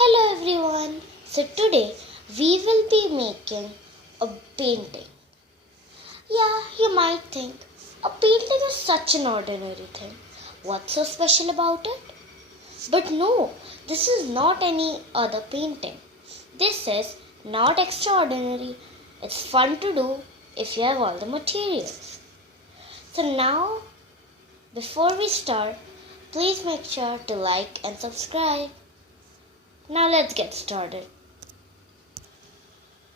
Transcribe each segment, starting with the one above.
Hello everyone. So today we will be making a painting. Yeah, you might think a painting is such an ordinary thing. What's so special about it? But no, this is not any other painting. This is not extraordinary. It's fun to do if you have all the materials. So now, before we start, please make sure to like and subscribe. Now let's get started.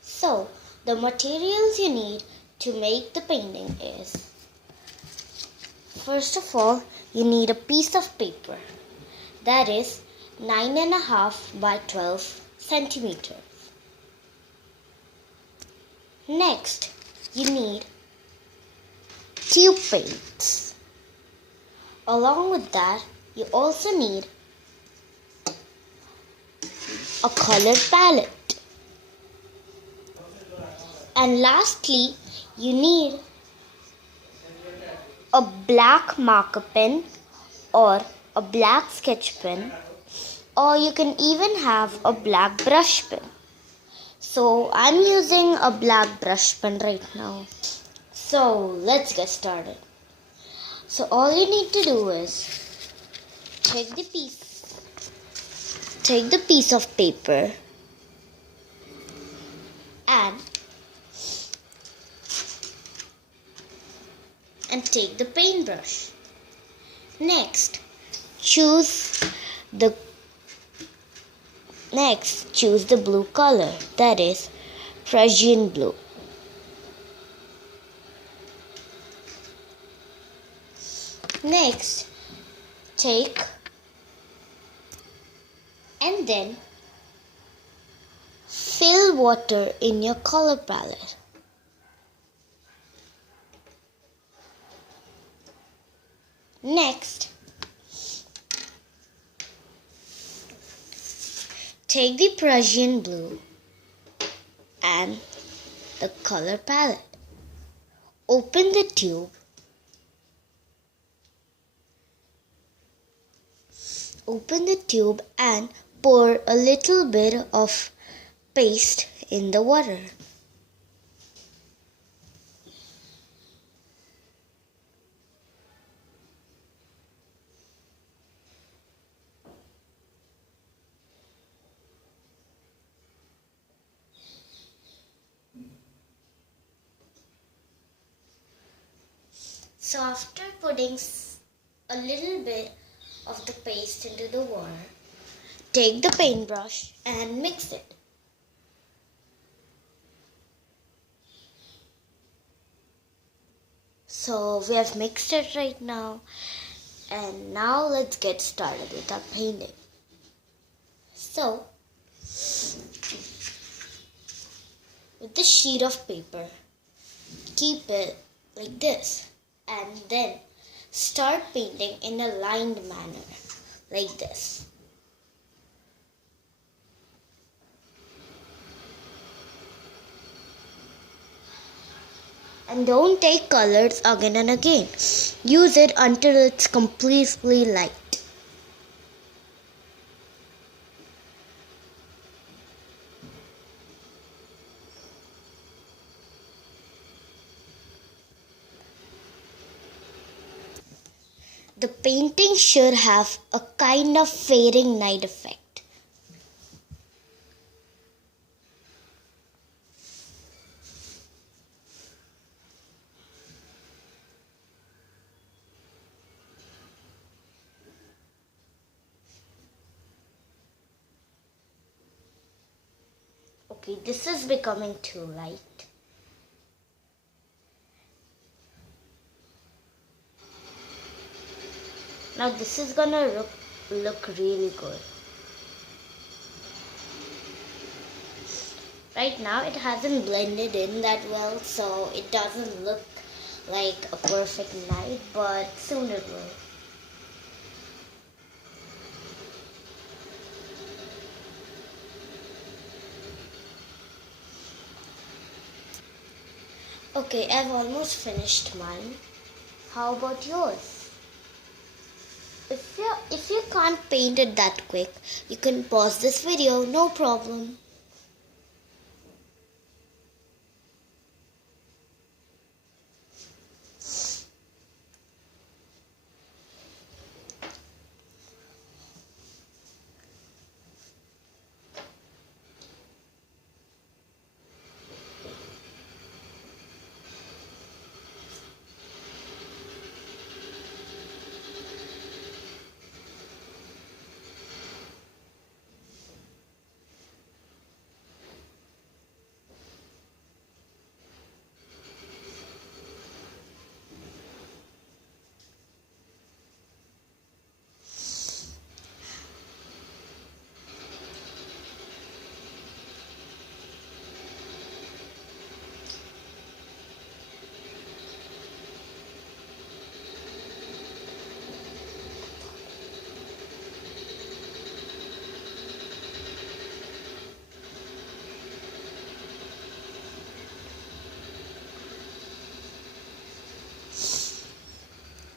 So, the materials you need to make the painting is, first of all, you need a piece of paper that is 9.5 by 12 centimeters. Next, you need tube paints. Along with that, you also need a color palette. And lastly, you need a black marker pen or a black sketch pen, or you can even have a black brush pen. So I'm using a black brush pen right now. So let's get started. So all you need to do is take the piece of paper and take the paintbrush. Next, choose the blue color, that is Prussian blue. Next, take and then fill water in your color palette. Next, take the Prussian blue and the color palette. Open the tube. And pour a little bit of paste in the water. So after putting a little bit of the paste into the water, take the paintbrush and mix it. So we have mixed it right now, and now let's get started with our painting. So with the sheet of paper, keep it like this and then start painting in a lined manner like this. And don't take colors again and again. Use it until it's completely light. The painting should have a kind of fading night effect. Okay, this is becoming too light. Now this is gonna look really good. Right now it hasn't blended in that well, so it doesn't look like a perfect night, but soon it will. Okay, I've almost finished mine. How about yours? if you can't paint it that quick, you can pause this video, no problem.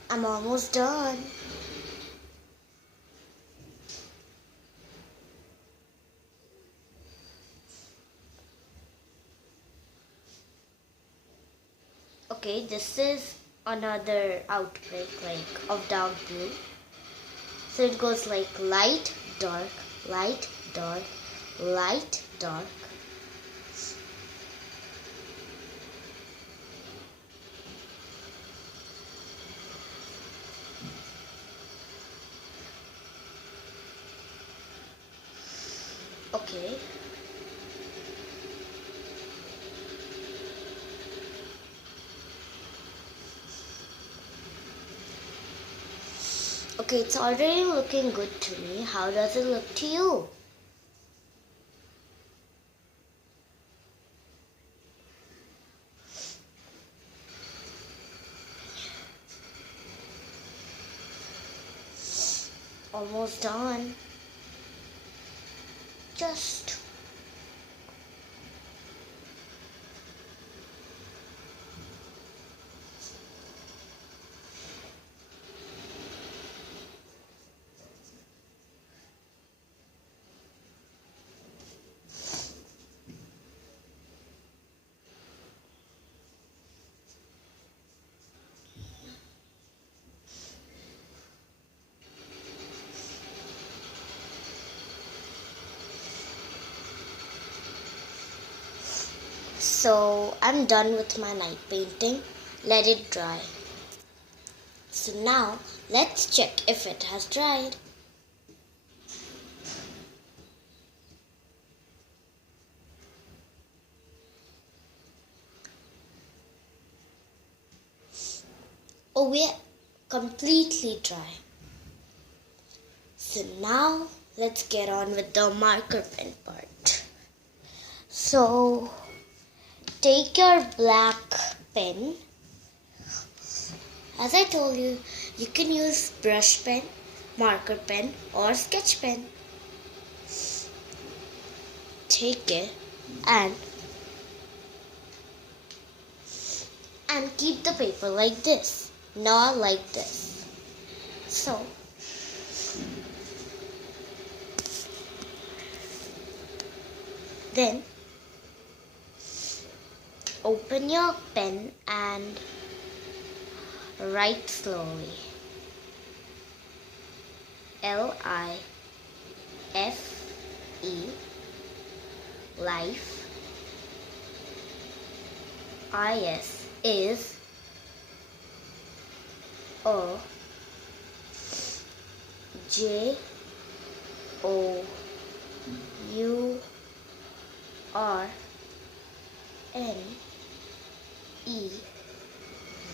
I'm almost done. Okay, this is another outbreak of dark blue. So it goes like light, dark, light, dark, light, dark. Okay. Okay, it's already looking good to me. How does it look to you? Almost done. Just so I'm done with my night painting. Let it dry. So now let's check if it has dried. Oh, we're completely dry. So now let's get on with the marker pen part. So take your black pen. As I told you, you can use brush pen, marker pen or sketch pen. Take it and keep the paper like this, not like this. So then open your pen and write slowly. Life, life. Is a J O U R N E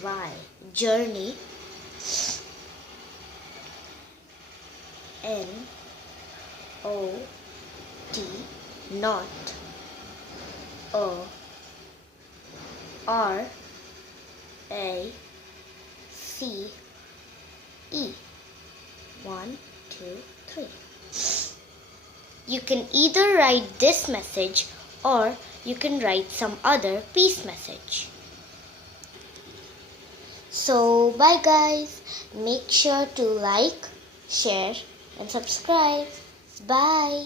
Y, journey. N-O-T, not. R-A-C-E. 1, 2, 3. You can either write this message or you can write some other peace message. So bye guys. Make sure to like, share, and subscribe. Bye.